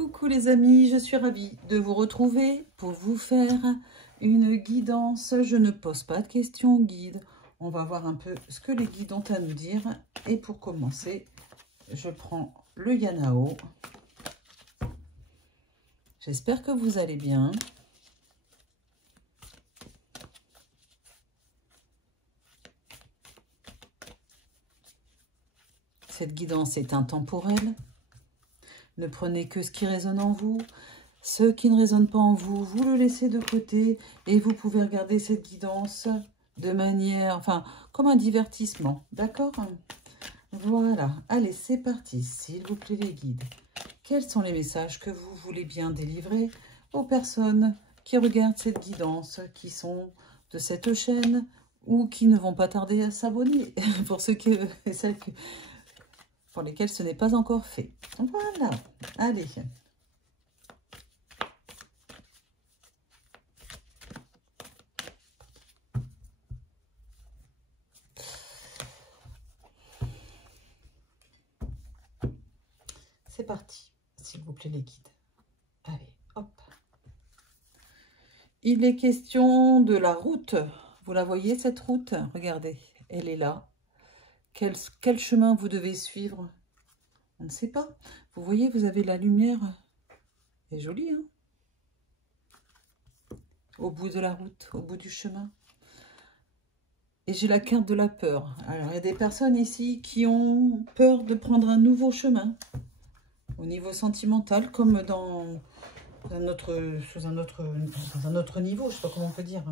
Coucou les amis, je suis ravie de vous retrouver pour vous faire une guidance. Je ne pose pas de questions au guide. On va voir un peu ce que les guides ont à nous dire. Et pour commencer, je prends le Yanao. J'espère que vous allez bien. Cette guidance est intemporelle. Ne prenez que ce qui résonne en vous. Ce qui ne résonne pas en vous, vous le laissez de côté et vous pouvez regarder cette guidance de manière, enfin, comme un divertissement. D'accord? Voilà. Allez, c'est parti. S'il vous plaît, les guides. Quels sont les messages que vous voulez bien délivrer aux personnes qui regardent cette guidance, qui sont de cette chaîne ou qui ne vont pas tarder à s'abonner pour ceux qui, celles qui, pour lesquels ce n'est pas encore fait. Voilà, allez. C'est parti, s'il vous plaît les guides. Allez, hop. Il est question de la route. Vous la voyez cette route? Regardez, elle est là. Quel chemin vous devez suivre? On ne sait pas. Vous voyez, vous avez la lumière. Elle est jolie, hein? Au bout de la route, au bout du chemin. Et j'ai la carte de la peur. Alors, il y a des personnes ici qui ont peur de prendre un nouveau chemin. Au niveau sentimental, comme dans un autre niveau, je ne sais pas comment on peut dire.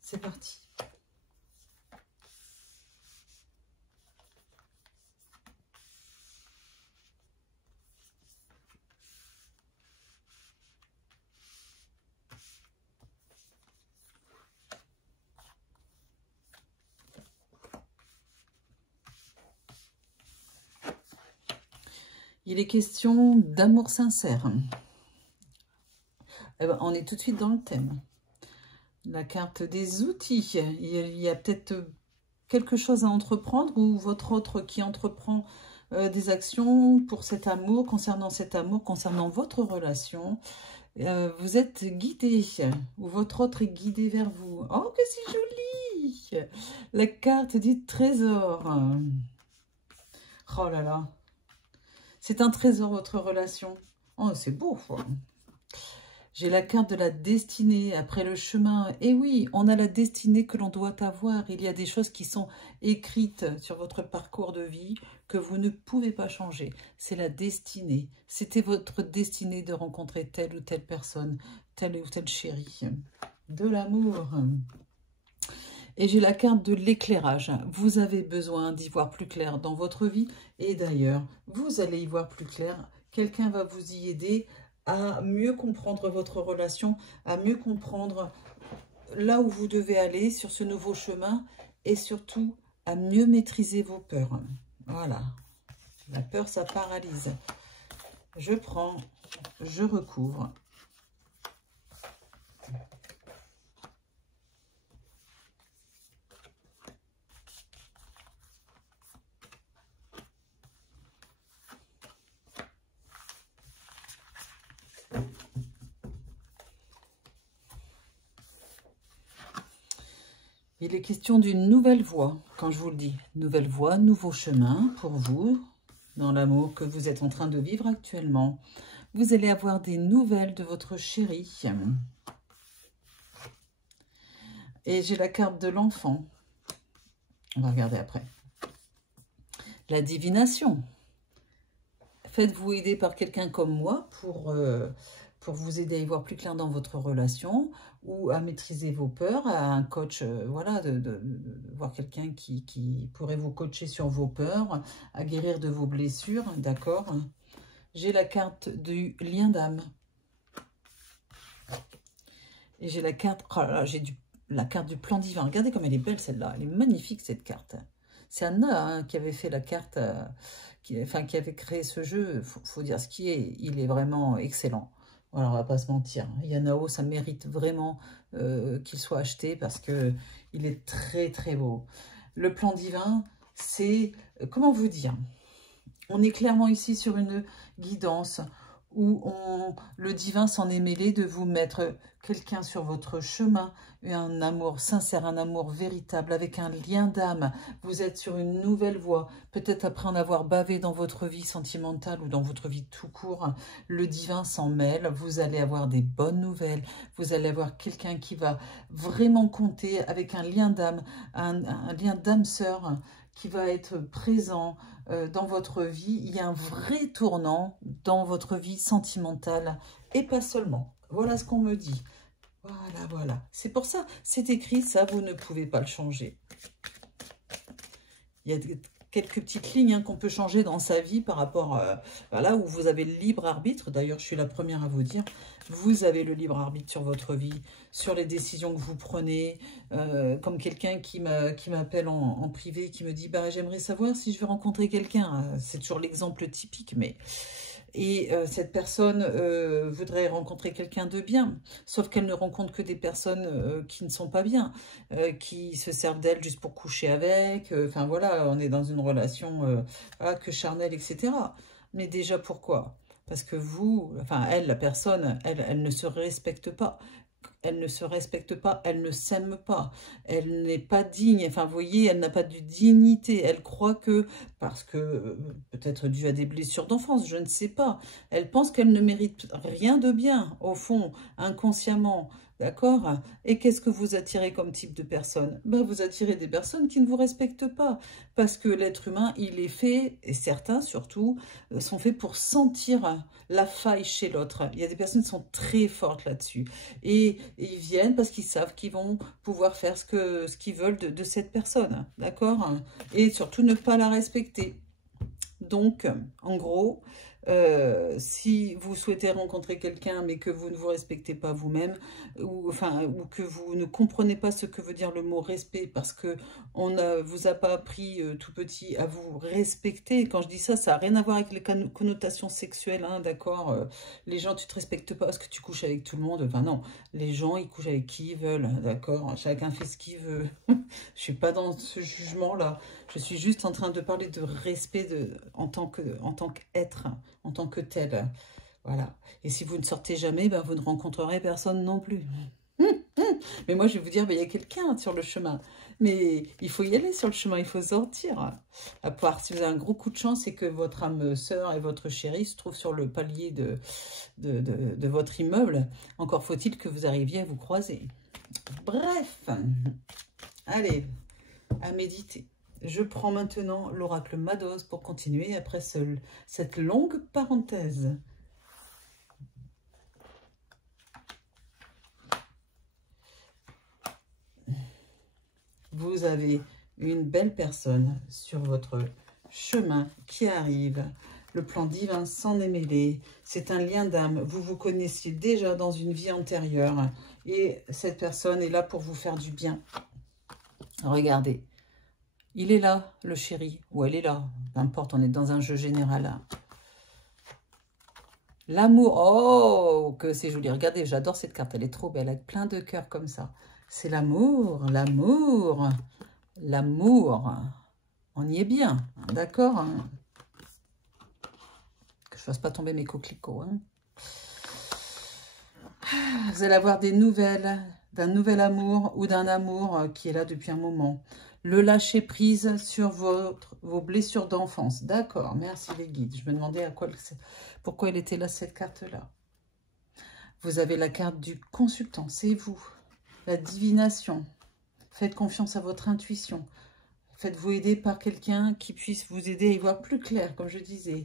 C'est parti. Il est question d'amour sincère. Eh ben, on est tout de suite dans le thème. La carte des outils. Il y a peut-être quelque chose à entreprendre ou votre autre qui entreprend des actions pour cet amour, concernant votre relation. Vous êtes guidé ou votre autre est guidé vers vous. Oh, que c'est joli! La carte du trésor. Oh là là. C'est un trésor, votre relation. Oh, c'est beau. J'ai la carte de la destinée après le chemin. Et oui, on a la destinée que l'on doit avoir. Il y a des choses qui sont écrites sur votre parcours de vie que vous ne pouvez pas changer. C'est la destinée. C'était votre destinée de rencontrer telle ou telle personne, telle ou telle chérie. De l'amour. Et j'ai la carte de l'éclairage. Vous avez besoin d'y voir plus clair dans votre vie. Et d'ailleurs, vous allez y voir plus clair. Quelqu'un va vous y aider à mieux comprendre votre relation, à mieux comprendre là où vous devez aller sur ce nouveau chemin et surtout à mieux maîtriser vos peurs. Voilà. La peur, ça paralyse. Je prends, je recouvre. Il est question d'une nouvelle voie, quand je vous le dis. Nouvelle voie, nouveau chemin pour vous, dans l'amour que vous êtes en train de vivre actuellement. Vous allez avoir des nouvelles de votre chéri. Et j'ai la carte de l'enfant. On va regarder après. La divination. Faites-vous aider par quelqu'un comme moi pour vous aider à y voir plus clair dans votre relation ou à maîtriser vos peurs, à un coach, voilà, de voir quelqu'un qui pourrait vous coacher sur vos peurs, à guérir de vos blessures, d'accord? J'ai la carte du lien d'âme. Et j'ai la carte, oh là là, j'ai la carte du plan divin. Regardez comme elle est belle celle-là, elle est magnifique cette carte. C'est Anna qui avait fait la carte, qui avait créé ce jeu. Faut dire ce qui est, il est vraiment excellent. Voilà, on va pas se mentir. Yanao, ça mérite vraiment qu'il soit acheté parce que il est très très beau. Le plan divin, c'est, comment vous dire, On est clairement ici sur une guidance où le divin s'en est mêlé de vous mettre quelqu'un sur votre chemin, un amour sincère, un amour véritable, avec un lien d'âme. Vous êtes sur une nouvelle voie, peut-être après en avoir bavé dans votre vie sentimentale ou dans votre vie tout court, le divin s'en mêle, vous allez avoir des bonnes nouvelles, vous allez avoir quelqu'un qui va vraiment compter avec un lien d'âme, un lien d'âme-sœur qui va être présent dans votre vie. Il y a un vrai tournant dans votre vie sentimentale et pas seulement. Voilà ce qu'on me dit. Voilà, voilà. C'est pour ça, c'est écrit, ça, vous ne pouvez pas le changer. Il y a quelques petites lignes qu'on peut changer dans sa vie par rapport voilà, où vous avez le libre arbitre. D'ailleurs, je suis la première à vous dire, vous avez le libre arbitre sur votre vie, sur les décisions que vous prenez. Comme quelqu'un qui m'appelle en privé, qui me dit bah, « J'aimerais savoir si je vais rencontrer quelqu'un. » C'est toujours l'exemple typique, mais... Et cette personne voudrait rencontrer quelqu'un de bien, sauf qu'elle ne rencontre que des personnes qui ne sont pas bien, qui se servent d'elle juste pour coucher avec. Enfin voilà, on est dans une relation que charnelle, etc. Mais déjà pourquoi? Parce que vous, enfin elle, la personne, elle ne se respecte pas. Elle ne se respecte pas, elle ne s'aime pas, elle n'est pas digne, enfin vous voyez, elle n'a pas de dignité, elle croit que, parce que peut-être dû à des blessures d'enfance, je ne sais pas, elle pense qu'elle ne mérite rien de bien, au fond, inconsciemment, d'accord? Et qu'est-ce que vous attirez comme type de personne? Ben, vous attirez des personnes qui ne vous respectent pas, parce que l'être humain, il est fait, et certains surtout, sont faits pour sentir la faille chez l'autre. Il y a des personnes qui sont très fortes là-dessus. Et ils viennent parce qu'ils savent qu'ils vont pouvoir faire ce qu'ils veulent de cette personne, d'accord? Et surtout ne pas la respecter. Donc, en gros, si vous souhaitez rencontrer quelqu'un mais que vous ne vous respectez pas vous-même ou que vous ne comprenez pas ce que veut dire le mot respect parce que on ne vous a pas appris tout petit à vous respecter. Quand je dis ça, ça n'a rien à voir avec les connotations sexuelles, hein, d'accord? Les gens, tu te respectes pas parce que tu couches avec tout le monde. Enfin non, les gens, ils couchent avec qui ils veulent, d'accord? Chacun fait ce qu'il veut. Je suis pas dans ce jugement-là. Je suis juste en train de parler de respect en tant qu'être, en tant que tel. Voilà. Et si vous ne sortez jamais, ben, vous ne rencontrerez personne non plus. Mais moi, je vais vous dire, ben, il y a quelqu'un sur le chemin. Mais il faut y aller sur le chemin, il faut sortir. À part si vous avez un gros coup de chance et que votre âme sœur et votre chérie se trouvent sur le palier de votre immeuble. Encore faut-il que vous arriviez à vous croiser. Bref, allez, à méditer. Je prends maintenant l'oracle Mados pour continuer après cette longue parenthèse. Vous avez une belle personne sur votre chemin qui arrive. Le plan divin s'en est mêlé. C'est un lien d'âme. Vous vous connaissiez déjà dans une vie antérieure. Et cette personne est là pour vous faire du bien. Regardez. Il est là, le chéri, ou elle est là, peu importe, on est dans un jeu général. L'amour, oh, que c'est joli. Regardez, j'adore cette carte, elle est trop belle, avec plein de cœurs comme ça. C'est l'amour, l'amour, l'amour. On y est bien, d'accord? Que je ne fasse pas tomber mes coquelicots. Hein. Vous allez avoir des nouvelles, d'un nouvel amour ou d'un amour qui est là depuis un moment. Le lâcher prise sur vos blessures d'enfance. D'accord, merci les guides. Je me demandais pourquoi elle était là, cette carte-là. Vous avez la carte du consultant, c'est vous. La divination. Faites confiance à votre intuition. Faites-vous aider par quelqu'un qui puisse vous aider à y voir plus clair, comme je disais.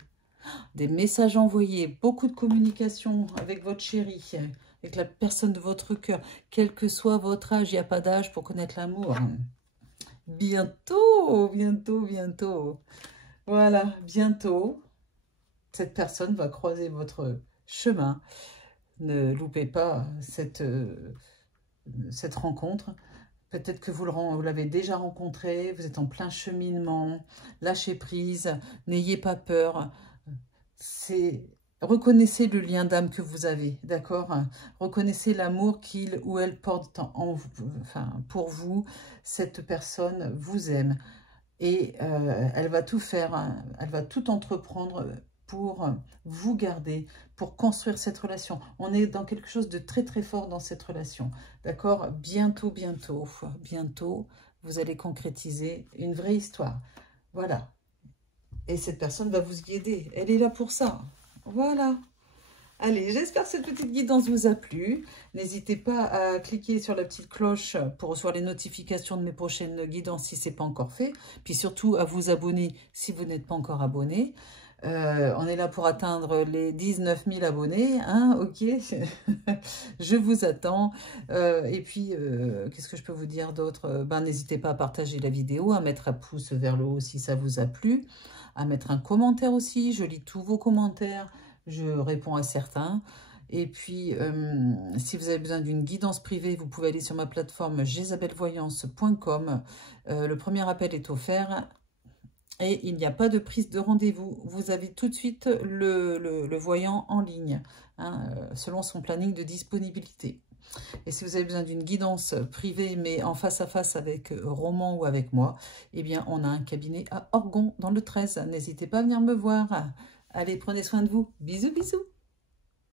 Des messages envoyés, beaucoup de communication avec votre chéri, avec la personne de votre cœur. Quel que soit votre âge, il n'y a pas d'âge pour connaître l'amour. Bientôt, bientôt, bientôt. Voilà, bientôt, cette personne va croiser votre chemin. Ne loupez pas cette rencontre. Peut-être que vous l'avez déjà rencontré, vous êtes en plein cheminement. Lâchez prise, n'ayez pas peur. Reconnaissez le lien d'âme que vous avez, d'accord? Reconnaissez l'amour qu'il ou elle porte pour vous. Cette personne vous aime. Et elle va tout faire, hein, elle va tout entreprendre pour vous garder, pour construire cette relation. On est dans quelque chose de très très fort dans cette relation. D'accord? Bientôt, bientôt, bientôt, vous allez concrétiser une vraie histoire. Voilà. Et cette personne va vous y aider. Elle est là pour ça. Voilà. Allez, j'espère que cette petite guidance vous a plu. N'hésitez pas à cliquer sur la petite cloche pour recevoir les notifications de mes prochaines guidances si ce n'est pas encore fait. Puis surtout à vous abonner si vous n'êtes pas encore abonné. On est là pour atteindre les 19 000 abonnés, hein, ok. Je vous attends. Et puis, qu'est-ce que je peux vous dire d'autre? N'hésitez pas à partager la vidéo, à mettre un pouce vers le haut si ça vous a plu, à mettre un commentaire aussi. Je lis tous vos commentaires, je réponds à certains. Et puis, si vous avez besoin d'une guidance privée, vous pouvez aller sur ma plateforme jezabelvoyance.com. Le premier appel est offert. Et il n'y a pas de prise de rendez-vous. Vous avez tout de suite le voyant en ligne, hein, selon son planning de disponibilité. Et si vous avez besoin d'une guidance privée, mais en face à face avec Roman ou avec moi, eh bien, on a un cabinet à Orgon, dans le 13. N'hésitez pas à venir me voir. Allez, prenez soin de vous. Bisous, bisous.